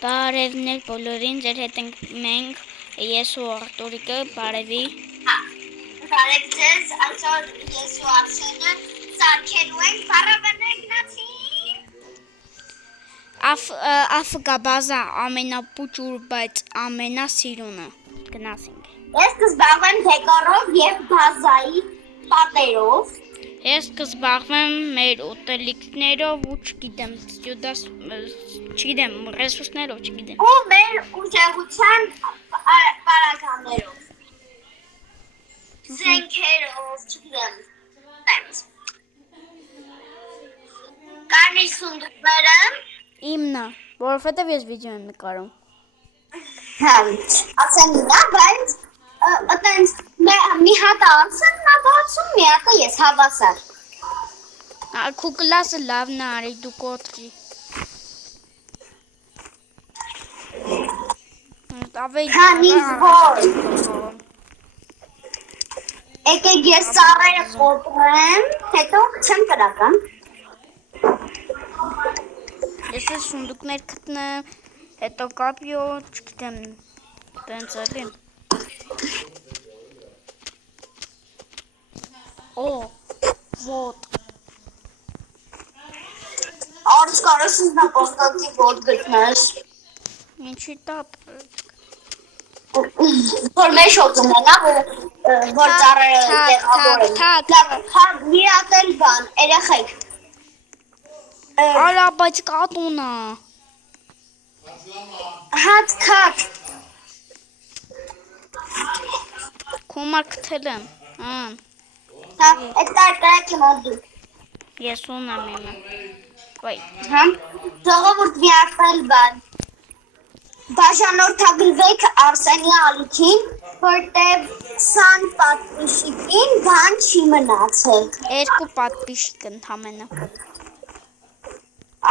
Բարևներ բոլորին, ձեր հետ ենք մենք, ես ու Արտուրիկը, բարևի։ Բարև ձեզ, այսօր ես ու Արսենը սարքելու ենք փառավներ գնացին։ Աֆգաբազա ամենապուճուր, բայց ամենասիրունը գնացինք։ Ես կզբաղվեմ դեկորով և բազայի պատերով։ Ես կզբաղվեմ մեր ուտելիքներով ու չգիտեմ, ռեսուրսներով, չգիտեմ։ Ու մեր ուժեղության պարագաներով։ Զենքերով, չգիտեմ, տենց։ Կան իր սունդուկները։ Իմնա, որովհետև ես վիդեո եմ նկարում։ Ասենինա, բայց տենց մի հատ Արսենն ա բացում, մի հատը ես հավասար։ Քու կլասը լավն է արի, դու կոտրի։ Հանից որ։ Եկեք ես ծառերը կոտրեմ, հետո չեմ կրական։ Ես էլ սունդուկներ գտնեմ, հետո կապյո, չգիտեմ, տենց էլի։ Օ, ոտ։ Արս կարես ինձ նապոստացի ոտ գտնես։ Ինչի տապ։ Որ մեր շոտում է, որ ծառերը տեղավորեն։ Մի հատ էլ բան, երեխեք։ Արա, բայց կատուն է։ Հատ քատ։ Կոմար կթել եմ, Էդ կրակ եմ ադու։ Ես ունեմ իմը։ Վայ։ Ժողովուրդ մի արտել բան։ Բաժանորդագրվեք Արսենի ալիքին, որտև 20 պատվիշիկին բան չի մնացել։ 2 պատվիշիկ ընդամենը։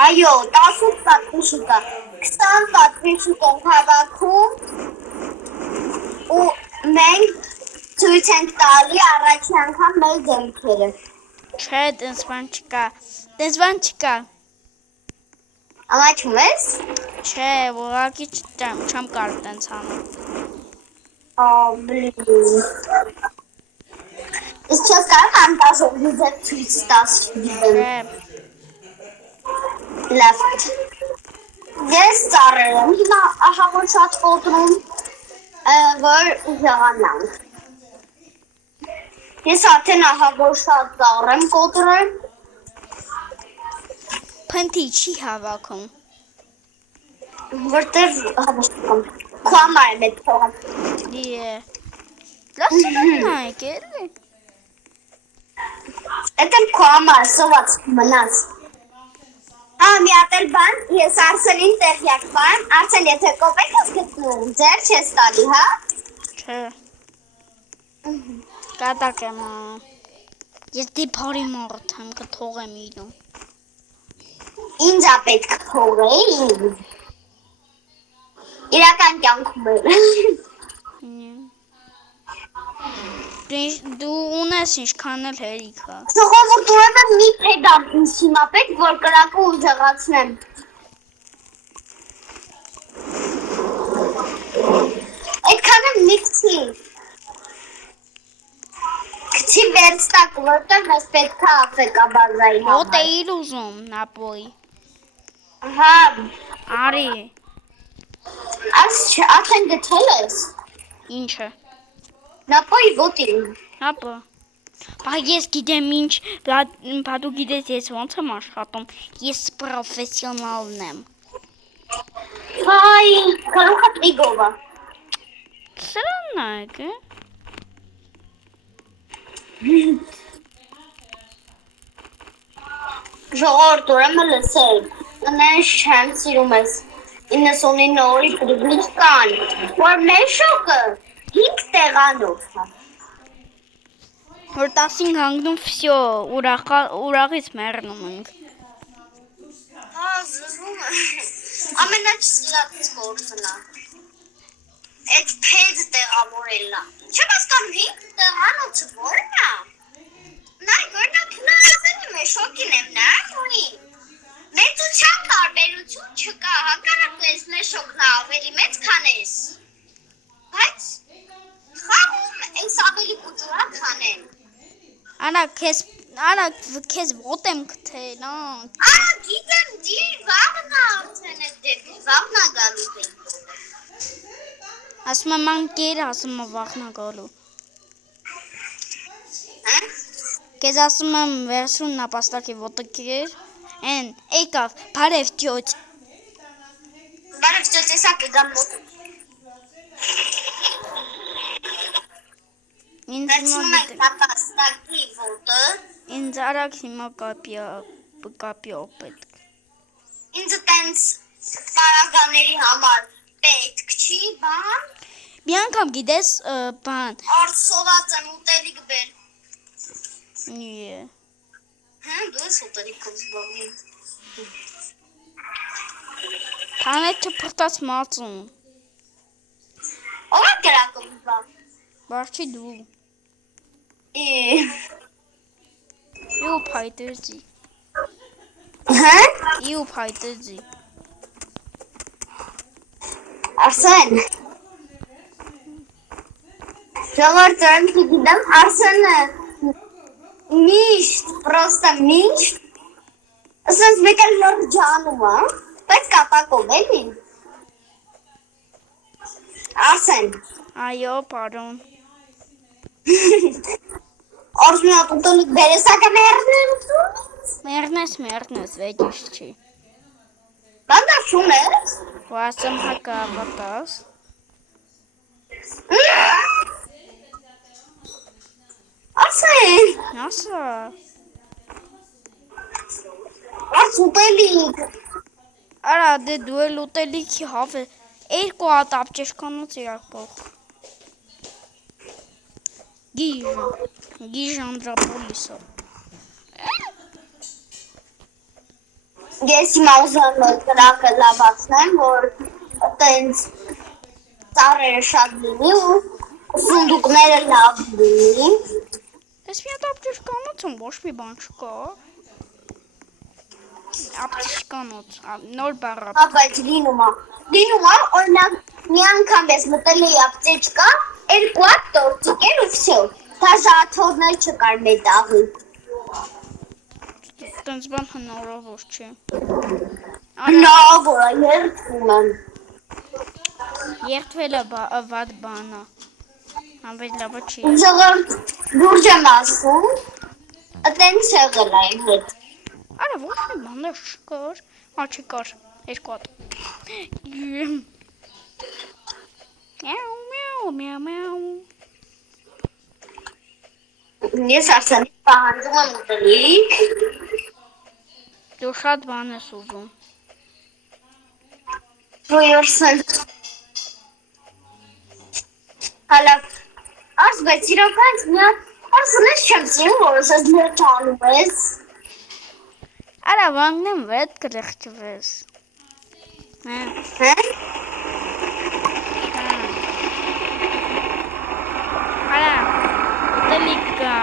Այո, 18 պատվիշիկը, 20 պատվիշիկ են հավաքում ու մենք ցույց ենք տալի առաջի անգամ մեր դեմքերը։ Չէ, տենց բան չկա։ Ամաչում ես։ Չէ, ուղղակի չեմ կարող տենց անել։ Բլին։ Իսկ չես կարող անտաշով ձեզ ցույց տաս։ Չէ։ Լավ։ Ես ծառեր եմ հիմա ահա որ շատ կոտրում, որ ուժեղանանք։ Ես արդեն ահա որ շատ ծառ եմ կոտրել։ Փնթի չի հավաքում։ Որտև հավաքում։ Քո համար եմ էդ թողած։ Լասինն նայք էլի։ Էդ էլ քո համար սոված մնաս։ Մի հատ էլ բան, ես Արսենին տեղյակ բան, Արսեն եթե կոպեկ ես գտնում, ձեր չես տալի, հա։ Չէ։ Կատակ եմ։ Ես դիպարի մարդ եմ, կթողեմ իրում։ Ինձ ա պետք թողեին։ Իրական կյանքում էր։ Դու ունես ինչքան էլ հերիքը։ Ժողովուրդ ուրեմն մի փեդան ինձ հիմա պետք, որ կրակը ուժեղացնեմ։ Այդքանը մի քցի։ Քցի վերցտակ, որտեղ մեզ պետք է աֆեկաբազայի համար։ Ո՞տ էիր ուզում, Նապոյի։ Հա։ Արի։ Արդեն գտել ես։ Ինչը։ Նապոյի ոտին։ Հապա։ Բա ես գիտեմ ինչ, բա դու գիտես ես ոնց եմ աշխատում, ես պրոֆեսիոնալն եմ։ Հայ, կարող է տրիգովա։ Սրանն եք, է։ Ժողովուրդ ուրեմն լսեք, նենց չեմ սիրում ես 99 օրի պրիվիլեջ կան, որ մեր շոկը 5 տեղանով է։ Որ 15 հանգնում վсё, ուրախից մեռնում ենք։ Հա, զրում է։ Ամենաչսիրած գործն է։ Այդ փեդ տեղավորելն է։ Չեմ հասկանում 5 տեղանոցը որն է։ Նայ, որնակ նայազենի մեր շոկին եմ նայ, ունի։ Մեծության տարբերություն չկա, հակառակ ես մեր շոկ ավելի մեծ քանես։ Բայց խաղում այս ավելի կուտուրա քանեն։ Արա քեզ ոտ եմ գտել, Գիտեմ, դիր վաղն արդեն է դեպի վաղնա գալու է։ ասում եմ անկեր, ասում եմ վաղնա գալու։ Քեզ ասում եմ վերցրու նապաստակի ոտը կեր, են եկավ, բարև ճոճ։ Բարև ճոճ, եսա կգամ մոտ։ Վերցնում ենք նապաստակի ոտը։ Ինձ արագ հիմա կապի պետք։ Ինձ տենց պարագաների համար պետք չի, բան։ Մի անգամ գիտես բան։ Արսոված եմ ուտելիք բեր։ Նիե։ Դու ես ուտելիքով զբաղվում։ Թանեթը փրտած մածուն։ Ո՞վ է կրակում զբաղ։ Բարձի դու։ Իու փայտեզի։ Իու փայտեզի։ Արսեն։ Ժողովուրդ գիտեմ, Արսենը միշտ, պրոստը միշտ, ասենց մեկ էլ նոր ջանում է, բայց կապակով էլի։ Արսեն։ Այո, պարոն։ Արսենը ուտելիք բերեսա կմերնեմ դու։ Մերնես, վեճիշ չի։ Բանդա շունես։ Վասեմ հակավատաս։ Արսեն։ Ասա։ Արս ուտելիք։ Արա դե դու էլ ուտելիքի հավ է։ Երկու հատ ապճեշկանոց իրար փող։ Գիժանդրապոլիսը։ Ես հիմա ուզում եմ կրակը լավացնեմ, որ տենց ծառերը շատ լինի ու սունդուկները լավ լինի։ Ես մի հատ ապճեշկանոց եմ, ոչ մի բան չկա։ Ապճեշկանոց, նոր բառ։ Բայց լինում է, օրինակ մի անգամ ես մտել էի ապտեչկա, 2 հատ տորտիկ էր ու վсё։ Թաժաթորներ չկար մետաղի։ Տենց բան հնարավոր չէ։ Հնարավոր է, երդվում եմ։ Երդվելը վատ բան է։ Ամբեր լավը չի։ Ժողովուրդ լուրջ եմ ասում, տենց եղել է իմ հետ։ Արա ոչ մի բան չկար, չկար, 2 հատ։ Միau։ Ես Արսենից պահանջում եմ ուտելիք։ Դու շատ բան ես ուզում։ Ոյորսեն։ Հալա, Արս, բայց իրոքանց մի հատ Արսեն ես չեմ սիրում, որ ես լեչ անում ես։ Արա վանգնեմ վետ կրեխջվես։ Արա, ուտելիք կա,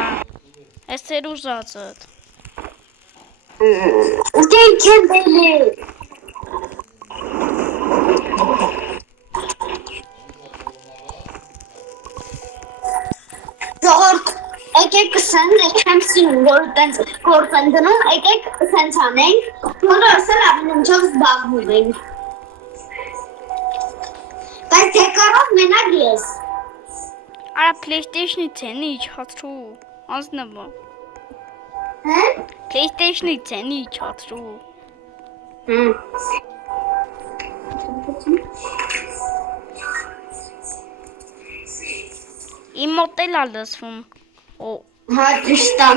ես էր ուզածըտ։ Ուտելիք եմ բելի։ Ժողովուրդ, եկեք սենց չեմ սիրում, որ տենց գործ են դնում, եկեք սենց անենք, որ ասել ավննչով զբաղվում ենք։ Բայց դեկարով մենակ ես։ Արա PlayStation-ի ցենի իջացրու, ազնվա։ PlayStation-ի ցենի իջացրու։ Իմ մոտ էլ լսվում։ Հա, ճիշտ է։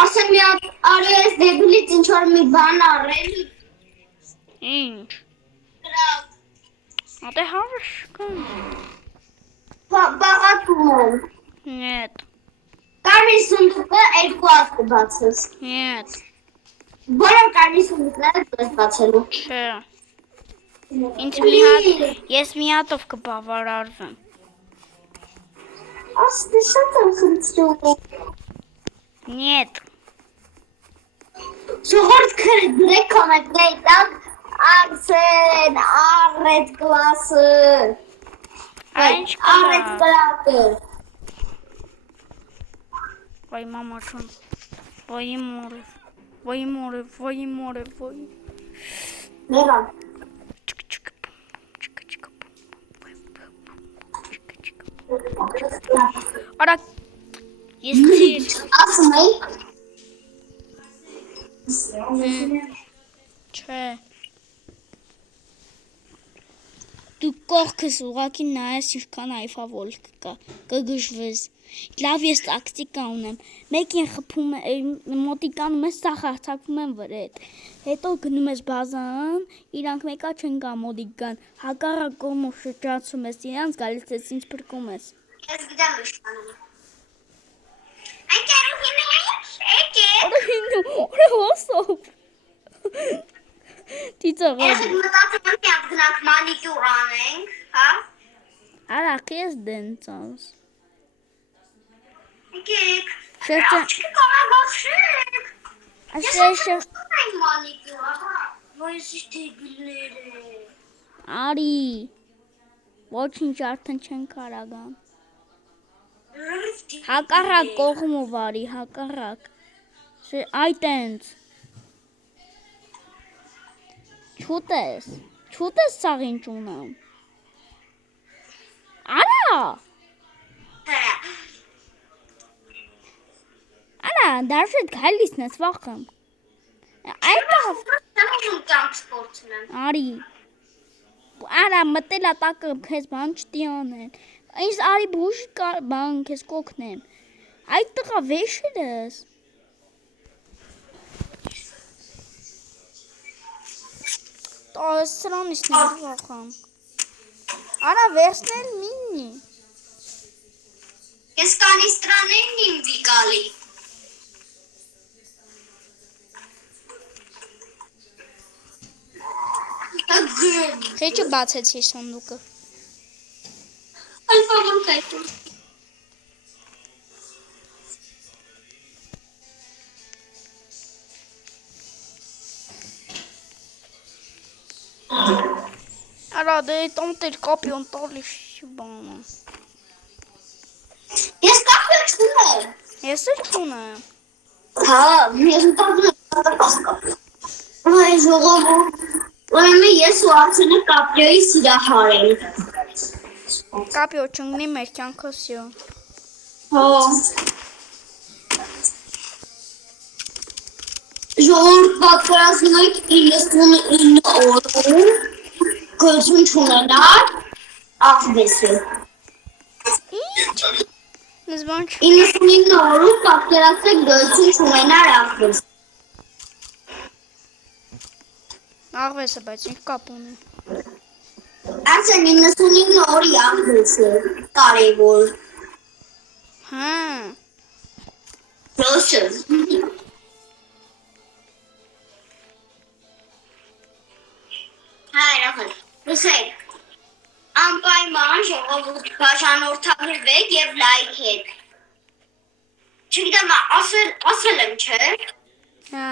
Արսեն մի հատ արի ես դեբիլից ինչ-որ մի բան առել։ Ինչ։ Կրակ։ Ատե հավշ կան։ Բաղատում եմ։ Нет, Կարմիր սունդուկը 2 հատ կբացես։ нет, Բոլոր կարմիր սունդուկները դες բացելու։ չէ։ Ինձ մի հատ, ես մի հատով կբավարարվեմ։ Արս դե շատ եմ խնդրում։ Нет, Ժողովուրդ գրեք կոմենտների տակ Արսեն, առ Առեց կլասը։ Այն Առեց կլասը։ Vay mamaşım. Vay more. Vay more. Vay more. Vay. Ներա։ Çık çık. Çık çık. Çık çık. Ara. Yesir. Ասում էի։ Չէ։ Դու կողքս ուղակի նայես ինչքան այֆավոր կա, կգժվես։ Լավ ես տակտիկա ունեմ։ Մեկին խփում է մոտիկանում ես սա հարցակվում են վրեդ։ Հետո գնում ես բազան, իրանք մեկա չեն գա մոտիկան։ Հակառակ կողմով շրջացում ես իրանց, գալիս ես ինձ փրկում ես։ Ես գիտեմ ինչ անում։ Անկերուհին եկե։ Օրը հոսով։ Դիցաղ։ Ես մտածում եմ միակ գնանք մանիկյուր անենք, հա։ Արա քեզ դենցանս։ Եկեք։ Շերջան։ Չկարողացեք։ Ասեշը Այն մանիկյուր, ահա։ Ոյս դեբիլները։ Արի։ Ոչինչ արդեն չեն կարագան։ Հակառակ կողմով արի, հակառակ։ Այդ այնց։ Չուտես սաղ ինչ ունեմ։ Արա։ Արա, դարշետ գալիսն ես վախեմ։ Այդտեղ արի։ Արա, մտելա տակը քեզ բան չտի անեն։ Ինձ արի բուժ բան քեզ կօգնեմ։ Այդտեղա վեշել ես։ Սրանից նոր վախամ։ Արա, վերցնել մինի։ Ես կանիստրաներն իմ վիկալի։ Խեչը բացեցի սանդուկը։ Ալֆավոն կայտում։ Արա, դե տոմ տեր կապիոն տալիս բանը։ Ես կապը չունեմ։ Ես էլ չունեմ։ Հա, ես մտածում եմ Այ ժողովուրդ, ուրեմն ես ու Արսենը կապրիոյի սիրահար ենք։ Կապիո չընկնի մեր կյանքը սյո։ Հա։ Ժողովուրդ պատկերացնում եք 99 օրում գոյություն չունենալ աղվեսը։ Ինչ։ Նզբան չ։ 99 օրում պատկերացրեք գոյություն չունենալ աղվես։ Աղվեսը, բայց ինչ կապ ունի։ Արսեն 99 օրի աղվեսը կարևոր։ Հա։ Ռոսը։ Հայրախր, լսեք, անպայման ժողովուրդ բաժանորդագրվեք և լայքեք։ Չգիտեմ, ասել եմ, չէ։ Հա։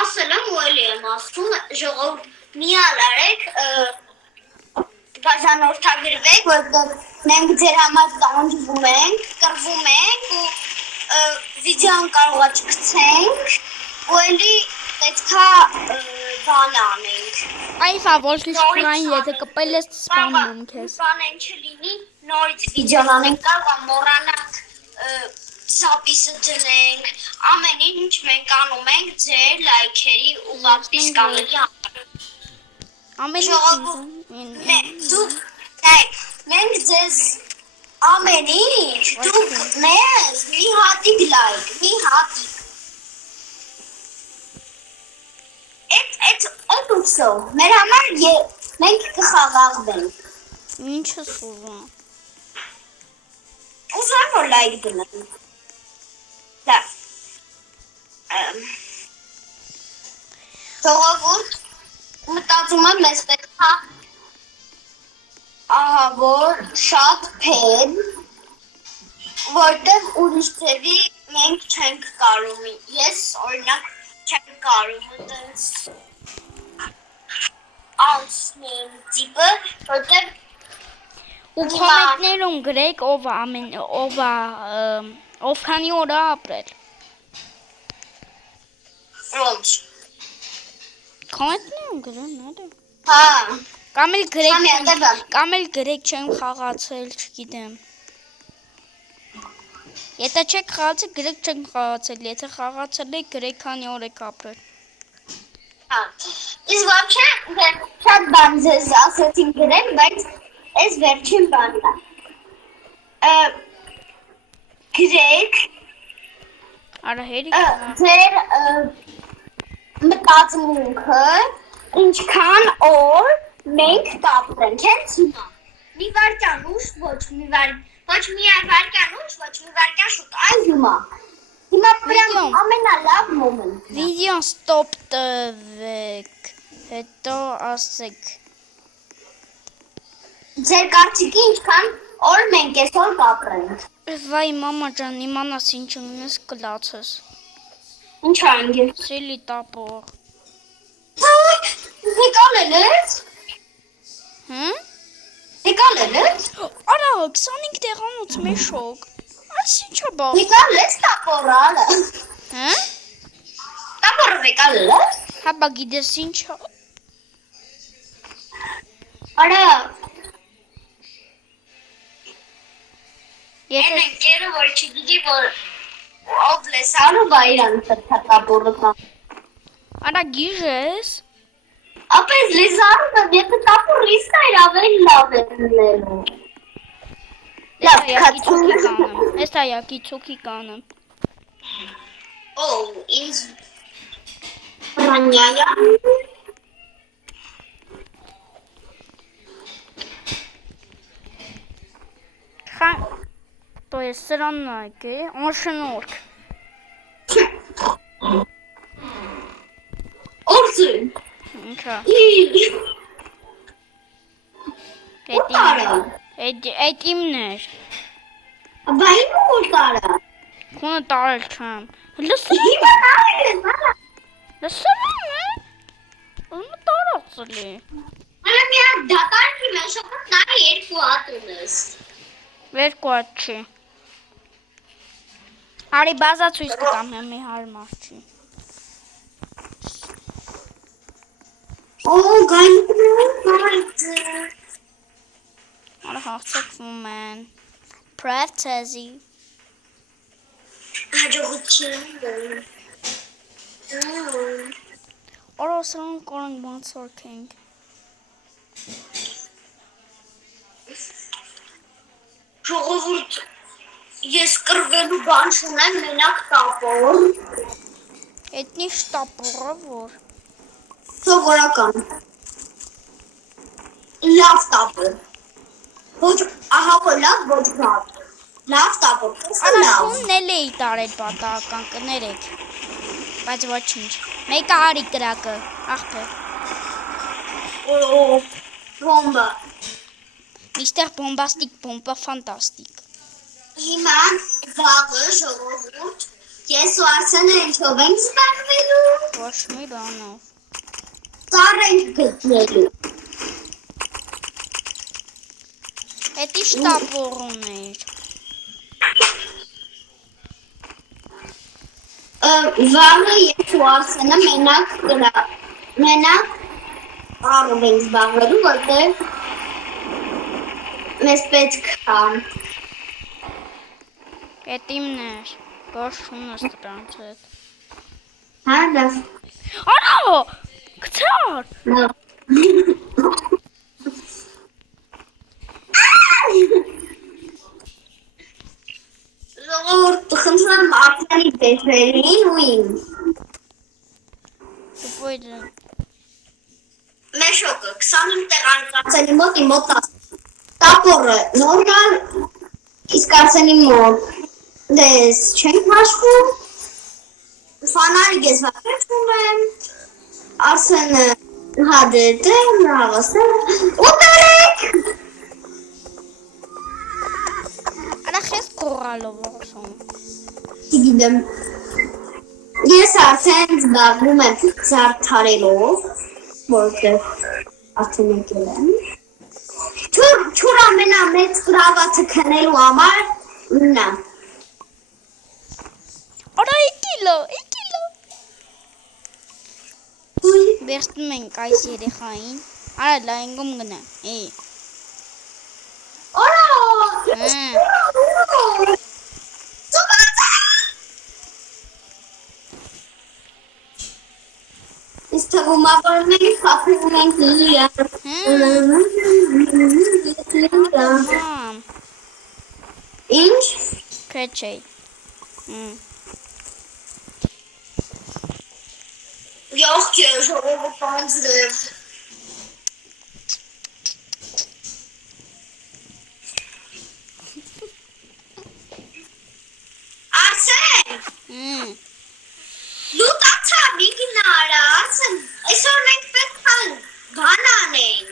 Ասել եմ ու էլի եմ ասում, ժողովուրդ միալ արեք, բաժանորդագրվեք, որտեղ մենք ձեր համար տանջվում ենք, կռվում ենք ու վիդեոն կարողա չգցենք ու էլի պետքա բան անենք։ Այֆա, ոչ լիշկրային, եթե կպել ես սպանում քեզ։ Բան են չլինի, նորից վիդեոն անենք, կարող մոռանանք զապիսը դնենք, ամեն ինչ մենք անում ենք ձեր լայքերի ու պատվիսկ ավելի Ամեն մենք ձեզ ամեն ինչ, դուք մեզ մի հատիկ լայք, մի հատիկ։ Այդ ուսո, մեր համար մենք կխաղաղվենք։ Ինչ ես ուզում։ Ուզում որ լայք դնենք։ Դա։ Ժողովուրդ մտածում եմ մեզ պետքա ահա որ շատ փեն, որտեղ ուրիշ ձևի մենք չենք կարում, ես օրինակ չեմ կարում այդպես։ անցնեմ տիպը, որտեղ Ու կոմենտներում գրեք ով քանի օր է ապրել։ ոնց։ Կոմենտներում գրեն, այո։ Հա։ Կամ էլ Համի գրեք չեմ խաղացել, չգիտեմ։ Եթե չեք խաղացել, գրեք չեմ խաղացել, եթե խաղացել եք, գրեք քանի օր եք ապրել։ Հա։ Իսկ вообще շատ բան ձեզ ասեցին գրել, բայց այս վերջին բանն է։ Գրեք Արա հերիք։ ձեր մտածմունքը ինչքան օր մենք կապրենք, հենց հիմա։ Մի վայրկյան ուշ, ոչ մի վայրկյան ուշ, ոչ մի վայրկյան շուտ, այ հիմա։ Հիմա պրям ամենալավ մոմենտն է։ Վիդեոն ստոպ տվեք, հետո ասեք։ Ձեր կարծիքի ինչքան օր մենք այսօր կապրենք։ Վայ մամա ջան, իմանաս ինչ ունես կլացես։ Ինչ անգի։ Սիլի տապոր։ Եկալել ես։ Հմ? Եկալել ես։ Արա 25 տեղանոց մեշոկ։ Այս ինչա բա։ Եկալես տապորալը։ Հմ? Տապորը եկալել ես։ Հա բա գիտես ինչա։ Արա։ Եթե Այն ընկերը որ չգիտի որ ով լեսարու բա իրան տապորը կա։ արա գիժես։ Ապես լեսարու եթե տապոր ռիսկ է ավելի լավ է լինելու։ Լավ, Ես այակի ցուկի կանեմ։ Օ, ինձ Ռանյայա։ То есть սրաննակ է, անշնորհք։ Օրսին։ Ինչա։ Այդ իմներ։ Բա իմ ու տարա։ Քունը տարել չեմ։ Հիմա Լսում է։ Ոնց տարածել է։ Հələ մի հատ դատարկ իմ շոկոտ նայ երկու հատ ունես։ Երկու հատ չի։ Արի բազացույց կտամ մի հարմար չի։ Օ, գային։ Արա հաղթվում են։ Պրեթեզի։ Հաջողություն։ Արա սրանք կորենք բանց որքենք։ Ժողովուրդ, ես կրվելու բան չունեմ, մենակ տապոր։ Էտնի շտապորը որ։ Սովորական։ Լավ տապոր։ Ոչ, ահա որ լավ, ոչ լավ։ Լավ տապոր, Արա լավ։ քունն էլ էի տարել պատահական կներեք։ Բայց ոչինչ։ Մեկը արի կրակը, աղբե։ Օ, բոմբա։ Միստեր բոմբաստիկ, բոմբա ֆանտաստիկ։ Հիմա վաղը ժողովուրդ, ես ու Արսենը ինչով ենք զբաղվելու։ Ոչ մի բանով։ Ծառ ենք գտնելու։ Էդի շտապորուն էր։ Վաղը ես ու Արսենը մենակ առով ենք զբաղվելու, որտեղ մեզ պետք է։ Էդիմներ, գոշունս դրանց հետ։ Հա, լավ։ Արա, կցար։ Լավ։ Ժողովուրդ, խնդրում Արսենի բեհերին ու ինձ։ Դուպոյդը։ Մեշոկը 25 տեղան Արսենի մոտ, իմ մոտ 10։ Տապորը նորմալ, իսկ Արսենի մոտ դες չենք հաշվում, ֆանարիկ ես վախեցնում եմ, Արսենը հադետ է, մրավասել, ուտարեք! Արա խես կորալով ողսում։ Չգիտեմ, ես արդեն զբաղվում եմ զարդարելով, որտեղ արդեն եկել եմ։ Չուր ամենամեծ գրավացը քնելու համար նա։ Արա եկիլո։ Վերցնում ենք այս երեխային։ Արա լայնգում գնա։ Էй։ Իսկ թվում է, որ մենք խափում ենք իրար։ Մամ։ Ինչ։ Քեչեի։ Յոխք է ժողովը պանձրև։ Արսեն։ Լուտացա մի գնարա, Արսեն, այսօր մենք պետք է բան անենք,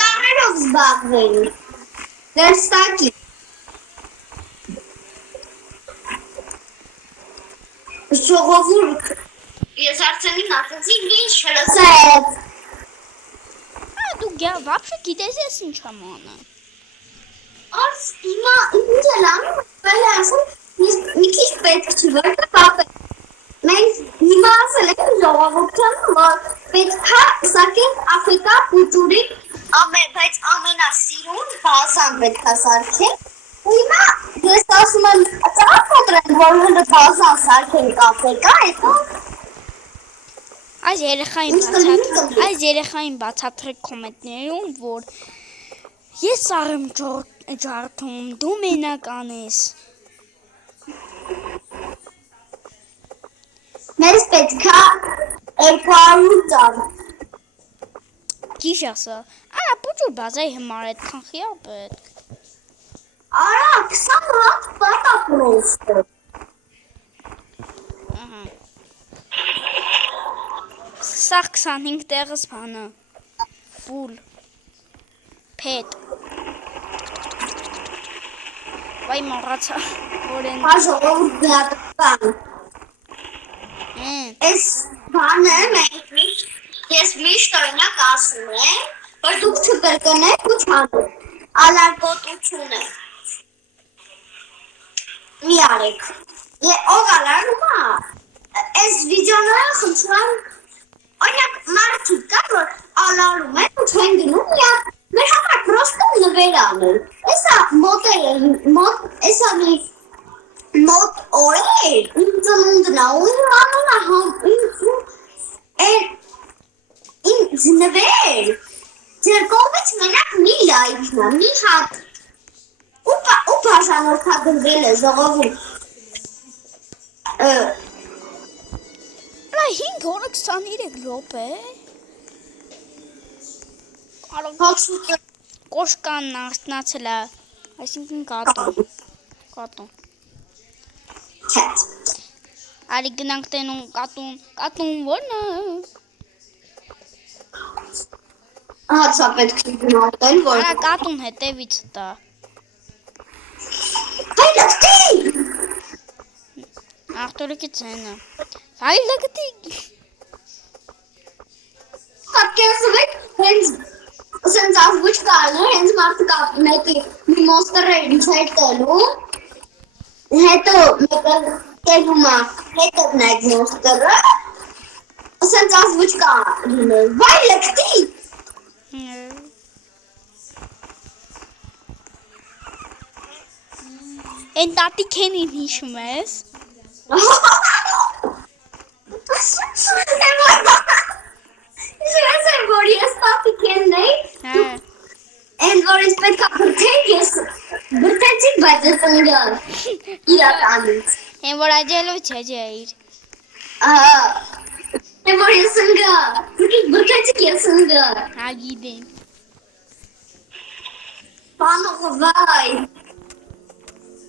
ծառերով զբաղվենք, վերստակի։ Ժողովուրդ, ես Արսենին ասեցի, ինչ չլսեց։ Դու вообще գիտես ես ինչ եմ անում։ Արս հիմա ինչ էլ անում, բայց ասում մի քիչ պետք չի, որտե պապը։ Մենք հիմա ասել ենք ժողովրդին, որ պետք է սարքենք Աֆրիկա կուլտուրի բայց ամենասիրուն բազան պետք է սարքենք։ Ու հիմա ես ասում եմ, ծառ կոտրենք, որ հենց բազան սարքենք Աֆրիկա, հետո այս երեխային բացատրեք կոմենտներում, որ ես սաղ եմ ջարդում, դու մենակ անես։ Մեզ պետք է 200 ծառ։ Քիչ ասա։ Արա փոքր բազայի համար այդքան խիա պետք։ Արա 20 հատ պատա պրոստը։ Ահա։ Սա 25 տեղս բանը։ Ֆուլ։ Փետ։ Վայ մոռացա, որ են։ Ժողովուրդ դատական։ Այս բանը ես միշտ օրինակ ասում եմ, որ դուք չկրկնեք ու չանեք, ալարկոտություն է, մի արեք, ով ալարում է, այս վիդեոները խնդրում, օրինակ մարդիկ կա, որ ալարում են ու չեն գնում, մեր համար պրոստը նվեր անել, եսա մոտեր են, եսա մի մոտ օրեր, իմ ծնունդն է, ու իմ անունը իմ նվեր, ձեր կողմից մենակ մի լայքն է, մի հատ, ու բաժանորդագրվել է ժողովուրդ։ Ա 5 օրը 23 րոպե։ Կոշկան նացել է, այսինքն կատուն։ Չետ։ Արի գնանք տենում կատուն որն է։ Ահա պետք է գնալ, որ Արա կատուն հետևից տա։ Հայլակտի։ Ախտորիկի ցենը։ Հայլակտի։ Հատկեսվեք հենց սենց ազգուչ կալը, հենց մարդը կապ մեկի մի մոստր է ինչ հետելու, հետո մեկը տելում է հետևն այդ մոստրը, սենց ազգուչ կա լինել, վայ լկտի։ Են տատիկ են հիշում ես։ Ես եմ, որ ես տատիկ են էի, են որ ես պետք է բրթենք, ես բրթեցի, բայց ես ընգալ, իրականից։ Են որ աջելով չեջեիր։ Են որ ես ընգալ, բրթեցիք ես ընգալ։ Հագիդեն։ Բանող վայ։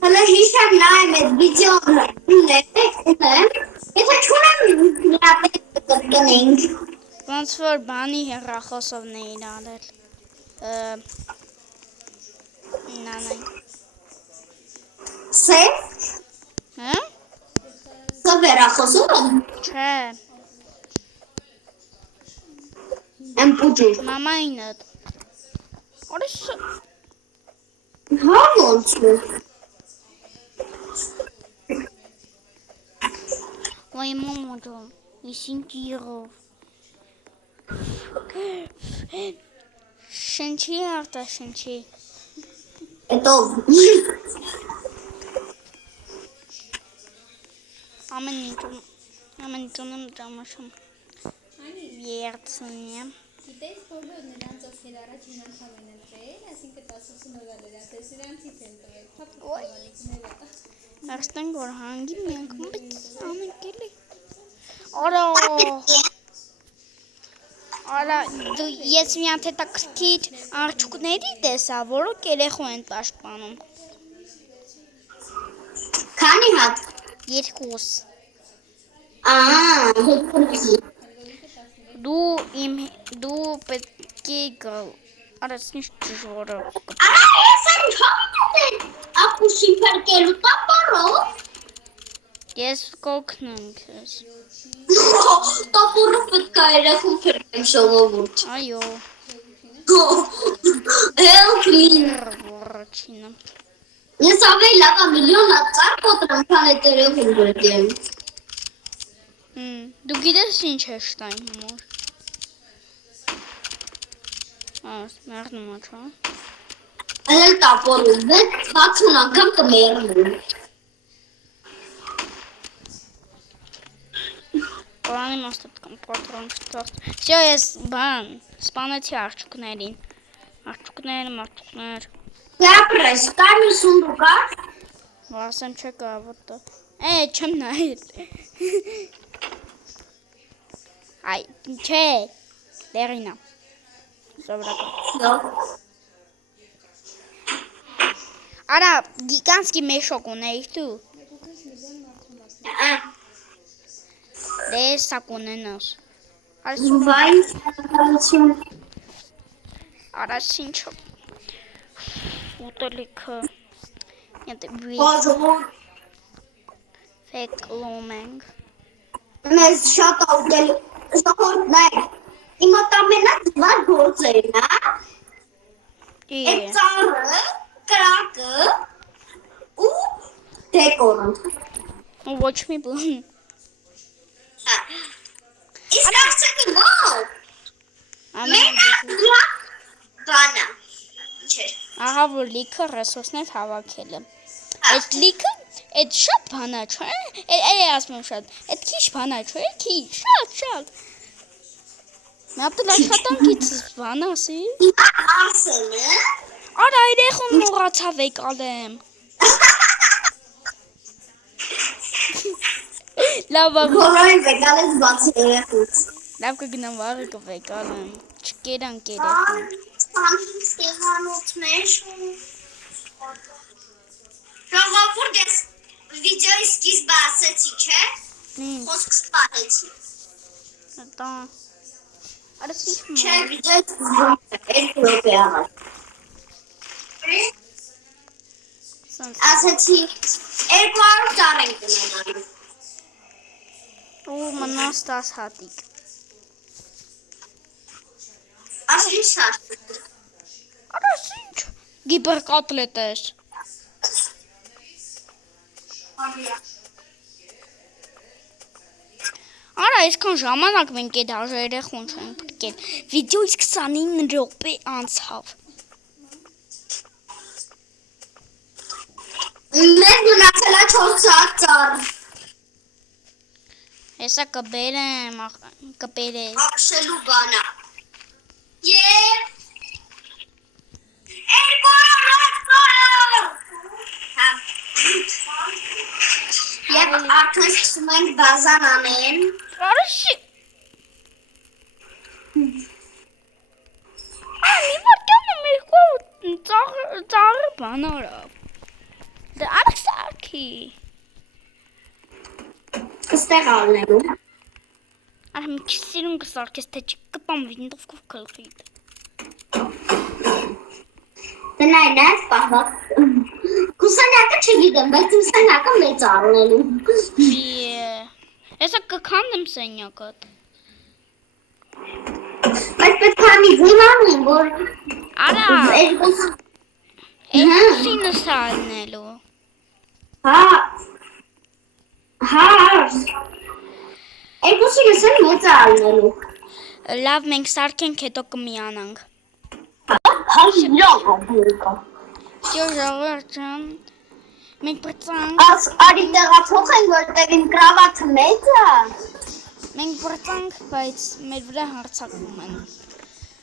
Հələ հիշեմ նայեմ այդ վիդեոն ունեմ, եթե չունեմ նրա պետք կրկնենք։ Ոնց որ բանի հեռախոսովն էին արել։ Նանայ։ Սև։ Հա։ Սա վերախոսում եմ։ Չէ։ Եմ պուջուր։ Մամայինդ։ Արես Հա ոնց է։ վայ մամա ջան, ես ինչ եղավ։ Շնչի արտա շնչի։ Հետո Ամեն ինչում եմ ճամաշում։ Երցնեմ։ Գիտես, բոլոր նրանց ովքեր առաջին անգամ են ընտրել, այսինքն 18 օրվա դրանց նրանցից են տվել, թափ հավանիքները։ Արստեն որ հանգի մի անգամ բայց ամենքելի։ Արա դու ես մի հատ հետաքրքիր արջուկների տեսա, որոնք երեխու են պաշտպանում։ քանի հատ։ 2։ Հետքրքի։ Դու պետք է գալ։ Արաս ինչ դժվար է։ Ես եմ չոմին ապուշի պերկելու տապարով։ Ես կօգնեմ քեզ։ Տապարով պետք է երեխուն պերկեմ շողովուրդ։ Այո։ Help me։ Առաջինը։ Ես ավելի լավ միլիոն ծառ կոտրեմ, քան այդ երեխուն պերկեմ։ Դու գիտես ինչ է շտայն համար։ Մերնում է, չէ՞։ Այլ տապորում է 60 անգամ կմերնում։ Օրանի մաստատ կամ պատրոն չթող։ Всё, ես սպանեցի արջուկներին։ Արջուկներ։ Կապրես, կամի սունդուկա։ Վասեմ չկա, ոտ։ Չեմ նայել։ Այ, չէ։ Դերինա։ Սովորական։ Արա, գիգանտский մեշոկ ունեիր դու։ Դե սակ ունենաս։ Վայ, Արաս ինչը։ Ուտելիքը։ բաժոն, Ֆեկլում ենք։ մեզ շատ աուտել, շողորդ նայք, իմ ատամենած վար գործերն, էդ ծառը, կրակը ու դեկորը։ Ոչ մի բան։ Իսկ արցակի ով, մենակ բանա, չէր։ Ահա որ լիքը ռեսուրսներ հավաքել եմ։ Այդ լիքը, այդ շատ բանա չէ, ասում եմ շատ, այդ քիչ բանա չէ, քիչ, շատ։ Մի հատ աշխատանքից բան ասի։ Հիմա ասել է։ Արա երեխուն մոռացավ եկալեմ։ Լավ Բոլորին վեկալ ես բացի երեխուց։ Լավ կգնամ վաղը կվեկալեմ։ Չկերանք երեխուն։ Սանհին ստեղանոթներ Ժողովուրդ ես վիդեոյի սկիզբը ասեցի, չէ? Խոսք սպահեցի։ Դա Արս ինչ Չէ, վիդեոյի սկիզբը 2 րոպե առաջ։ Ասեցի 200 ծառ ենք ունենալու։ ու մնաց 10 հատիկ։ Ասի շատ։ Արս ինչ գիբերկոտլետ ես։ Արա, այսքան ժամանակ մենք այդ երեխուն չենք փրկել։ Վիդեոից 29 րոպե անցավ։ Մեզ մնացել է 4 սաատ ծառ։ Հեսա կբերեմ, կբերես։ Ապշելու բանա։ Եվ 200 Եվ արդեն սկսում ենք բազան անեն։ Արշի։ Մի վարդյանը մեր ծառը բան արավ։ Դա արքսարքի։ Կստեղ ալնելու։ Արա մի քիչ սիրուն կսարքես, թե չկպամ վինդովկով կլխիդ։ Տնային ես պահված։ Կուսանակը չգիտեմ, բայց կուսանակը մեծ ալնելու։ Հեսա կքանդեմ սենյակըտ։ Բայց քանի զիման եմ, որ Արա, երկուս երկուսին սալնելու։ Հա, երկուսինս են մեծ ալնելու։ Լավ, մենք սարքենք, հետո կմիանանք։ Հա, լավ ապուրիկա։ Всё, ժողովուրդ ջան, մենք բրծանք։ Արի տեղացող են, որտեղ իմ կրավաթը մեծ է։ Մենք բրծանք, բայց մեր վրա հարցակվում են։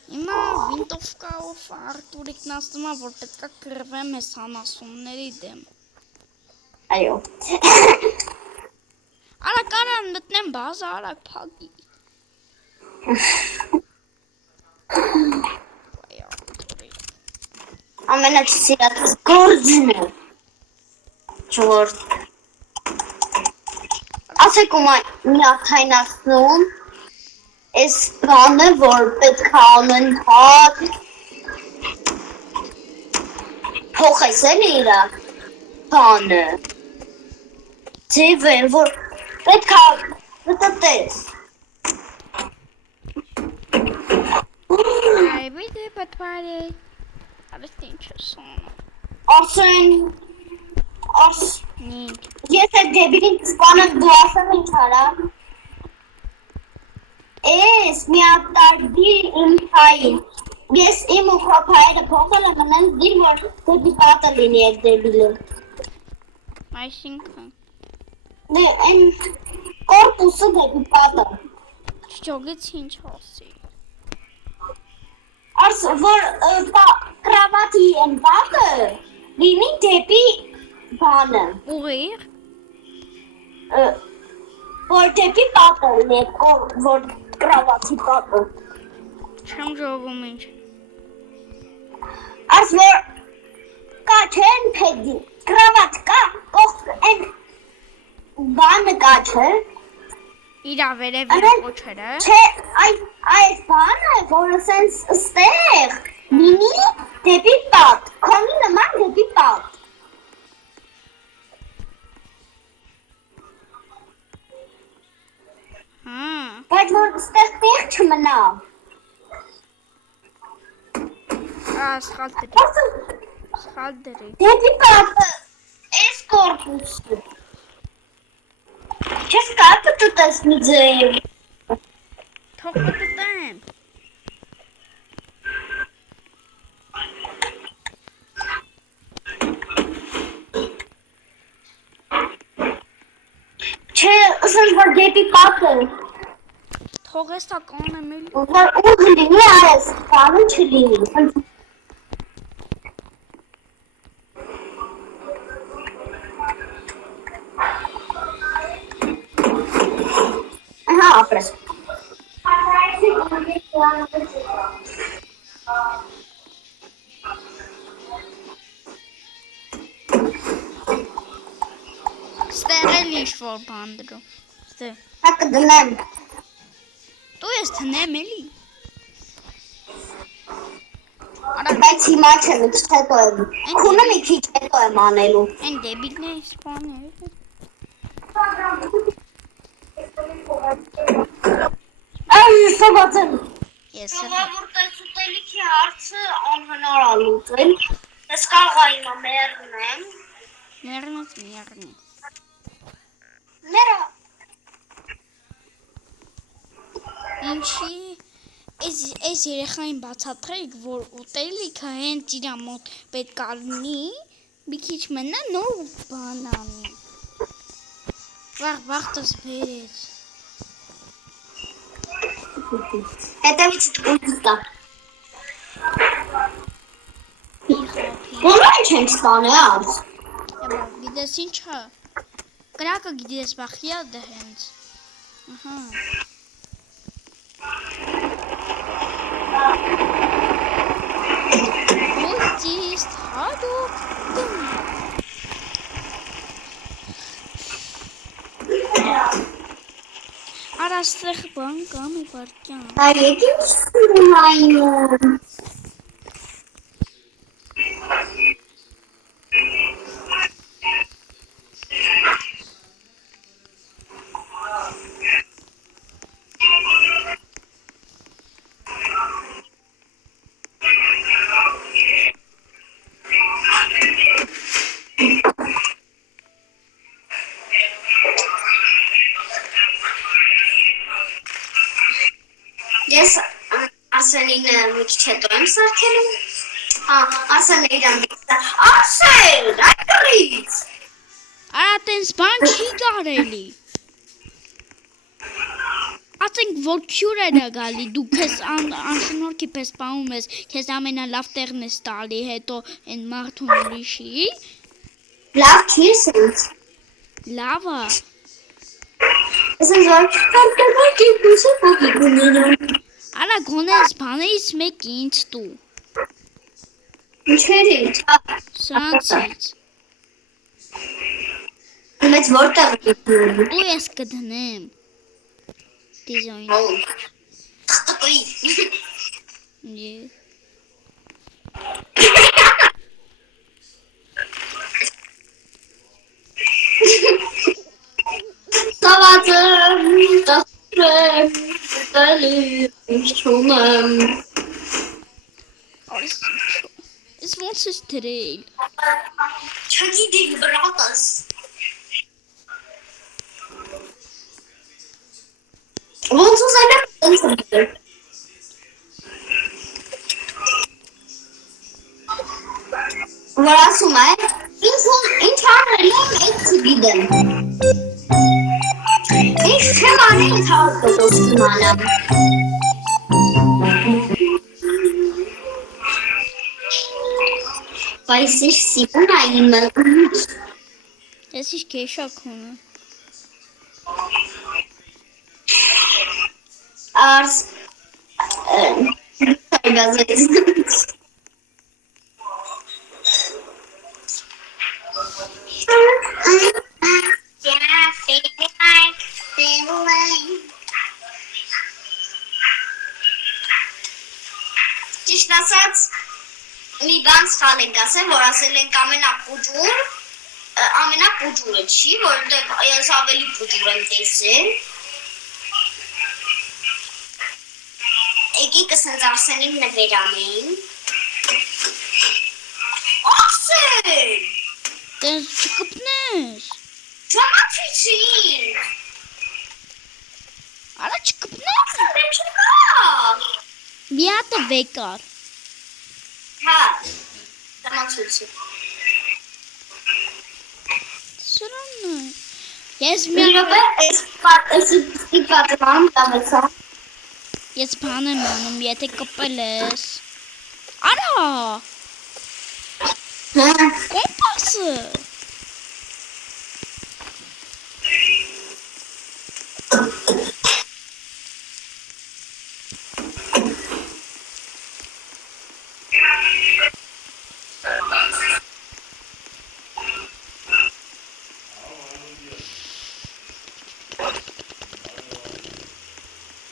Հիմա վինտովկայով Արտուրիկն ասում է, որ պետք է կռվեմ այս անասունների դեմ։ Այո։ Արա կարան մտնեմ բազա, արագ փակի։ Ամենաչսիրածս գործն է։ Չորդ։ Ասեք միաթայնացնում այս բանը, որ պետք է անընդհատ փոխես էլի իրա բանը։ Ձևը, որ պետք է մտտես։ Այ բիդե պատվարի։ Արես ինչ սոն։ Ասեն, Նին։ ես այդ դեբիլին սպանեմ դու ասեմ ինչ արա։ Էս միատարդի իմ փային։ Ես իմ ու քոփայերը փոխել եմ անեն դիր որ դեպի պատը լինի այդ դեբիլը։ Այսինքն։ Դե այն կորպուսը դեպի պատը։ Չճոգից ինչ ասի։ Արս որ կրավատի են պատը լինի դեպի բանը։ Ուղիղ։ Որ դեպի պատը լինի որ կրավատի պատը։ Չեմ ժողովում ինչ։ Արս որ կա չէ են պեդի, կրավատ կա, կողք են բանը կա չէ։ Իրա վերևի ոչերը։ Չէ, այդ բանը, որը սենց ստեղ, լինի դեպի պատ, քոնի նման դեպի պատ։ Բայց որ ստեղ տեղ չմնա։ Սխալ դրի։ Սխալ դրի։ Դեպի պատը, այս կորպուսը։ Չես կապը տուտես մի ձեև։ Թող պտտեմ։ Չէ, ասենց որ դեպի պատը։ Թող ես տա կանեմ էլի։ Որ ուղ լինի այս, բանը չլինի։ Ահա, ապրես։ Ստեղ էլ ինչ-որ բան դրում։ Ստեղ։ Հա կդնեմ։ Դու ես տնեմ էլի։ Բայց հիմա չեմ, ինչ հետո եմ։ Քունը մի քիչ հետո եմ անելու։ Են դեբիլն է սպանել։ Այ սովացեմ։ Ես Ժողովուրդ այս ուտելիքի հարցը անհնար է լուծել։ Ես կարող եմ հիմա մեռնեմ։ մեռնի։ Մեռա։ Ինչի այս երեխային բացատրեք, որ ուտելիքը հենց իրա մոտ պետք է լինի, մի քիչ մնա նոր բան անի։ Վաղտս բերեց։ Հետևից ուտա։ Իխապի։ Որը ինչ ենք ստանը արս։ Եբա, գիտես ինչա։ Կրակը գիտես բախյա դա հենց։ Ահա։ Ոտիստ հադուկ դում։ Արաստեղ բան կա մի վարկյան։ Այեք ինչ սիրում այնում։ Սարքելու։ Ասել իրան։ Ասել, այդրից։ Արա տենց բան չի կարելի։ Ասենք որ քյուրեր է գալի, դու քեզ անշնորհքի պես պահում ես, քեզ ամենալավ տեղն ես տալի, հետո այն մարդուն ուրիշի։ Լավ չի սենց։ Լավա։ Ասենք որ կարգավակի բուսը փակի գունիրում։ Արա գոնես բաներից մեկ ինձ տու։ Ինչերի՞ց։ Սրանցից։ Մեծ որտեղ գտնվում։ Դու ես կդնեմ։ Դիզայն։ Տկի։ It's ոնց ես դրել։ Չգիտեմ բրատս։ Ոնց ուզել եմ դրել։ Որ ասում է, ինչ անել եմ, այդ չգիտեմ։ Ինչ չեմ անել, ինձ հարուտոտոս կիմանամ։ Բայց ինչ սիպուն է իմը։ Ես ինչ կեշակ հոնը։ Արս այդազից Ճիշտ ասած մի բան սխալ ենք ասել, որ ասել ենք ամենապուջուրը չի, որովհետև ես ավելի պուջուր եմ տեսել Եկի կսենց Արսենին նվերանեին Արսեն! Տենց չկպնես։ Ճամացիցին! Արա չկպնես։ Արսեն չկա! Մի հատը վեկար։ Հա, ճամացիցին Սրանն է։ Ես Մի ռոպե, ես ստիպված եմ անում տավեցա Ես բան եմ անում, եթե կպել ես։ Արա։ Կոմպասը։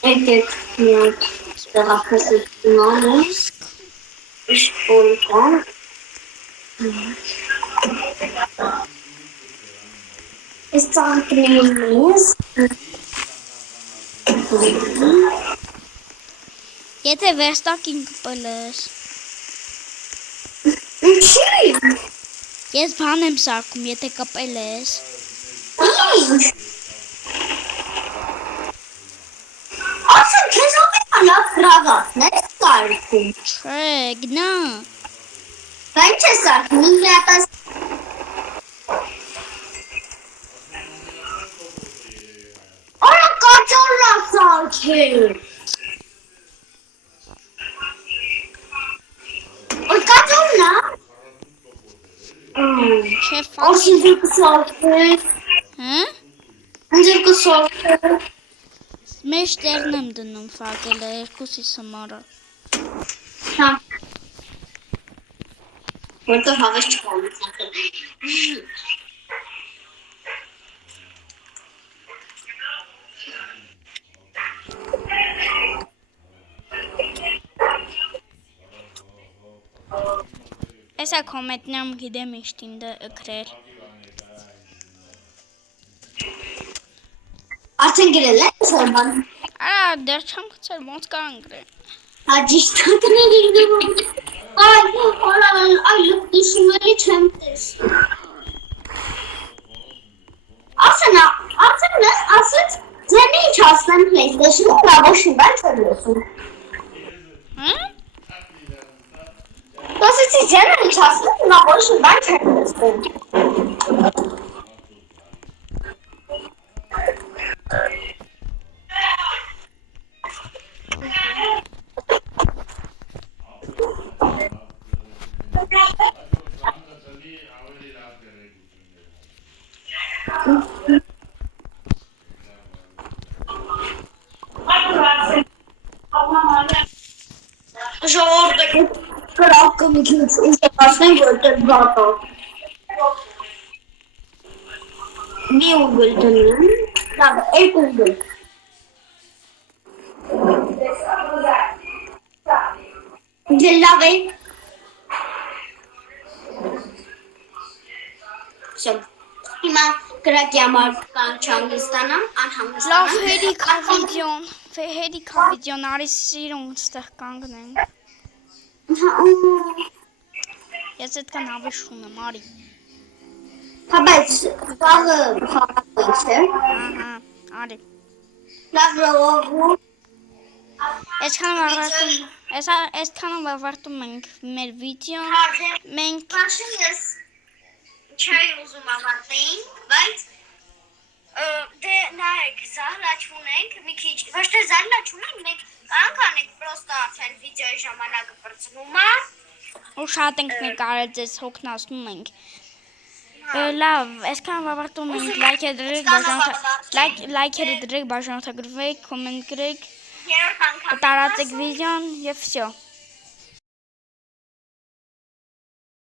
Եկեք միակ տեղափոխություն անեմ Իշպոլկան Ես ծանքնեին ես Եթե վերստակին կպել ես։ Ինչի՞։ Ես բան եմ սարքում, եթե կպել ես։ Ինչ։ Ասեն քեզ ամենալավ գրավատն է սարքում։ Չէ, գնա։ Բա ինչ է սարքում, ինձ հատած Արա կաճորն է սարքել։ Որ կաճորն է։ Չէ, Ասեն ձեր կսարքել։ Հա? Ձեր կսարքել։ Մեջ տեղն եմ դնում ֆակելը երկուսիս համարը։ Հա։ Որտեղ հավես չկա։ Էսա կոմենտներում գիտեմ իշտին դա ըքրել։ Արդեն գրել ես բան։ Արա, դեռ չեմ գցել, ոնց կարան գրել։ Հա ճիշտ կներում։ Այ լուկտիշումելի չեմ տեսնում։ Ասեց, ձեն ինչ ասնեմ PlayStation-ը լավոշի բան չեմ լսում։ Հա? Վիդեոն ինչ ասում, նա ոչ մի բան չէր տեսնում։ Ժողովուրդը կրակը մի քիչ ասենք որտեղ բատա։ Մի ուղղել դնում, լավ, երկու ուղղել։ Դե լավ է։ Շո։ Հիմա կրակի համար կան չանգստանամ, Լավ, անհանգստանամ։ հերիքա վիդեոն արի սիրուն ստեղ կանգնենք։ Ես այդքան հավես չունեմ, արի։ Հա բայց խաղը խաղը չէ։ Ահա, արի։ Լավ ժողովուրդ։ Այսքանով ավարտում ենք մեր վիդեոն։ Մենք Քաշին ես չէի ուզում ավարտեին, բայց դե նայեք, զահլաչ ունենք, մի քիչ, ոչ թե զահլաչ ունենք, մենք կանք անենք, պրոստը արդեն վիդեոյի ժամանակը պրծնում է։ ու շատ ենք նկարել ձեզ հոգնածնում ենք։ Լավ, այսքանով ավարտում ենք, լայքերը դրեք, բաժանորդագրվեք, կոմենտ գրեք, Երրորդ անգամ տարածեք վիդեոն եւ վсё։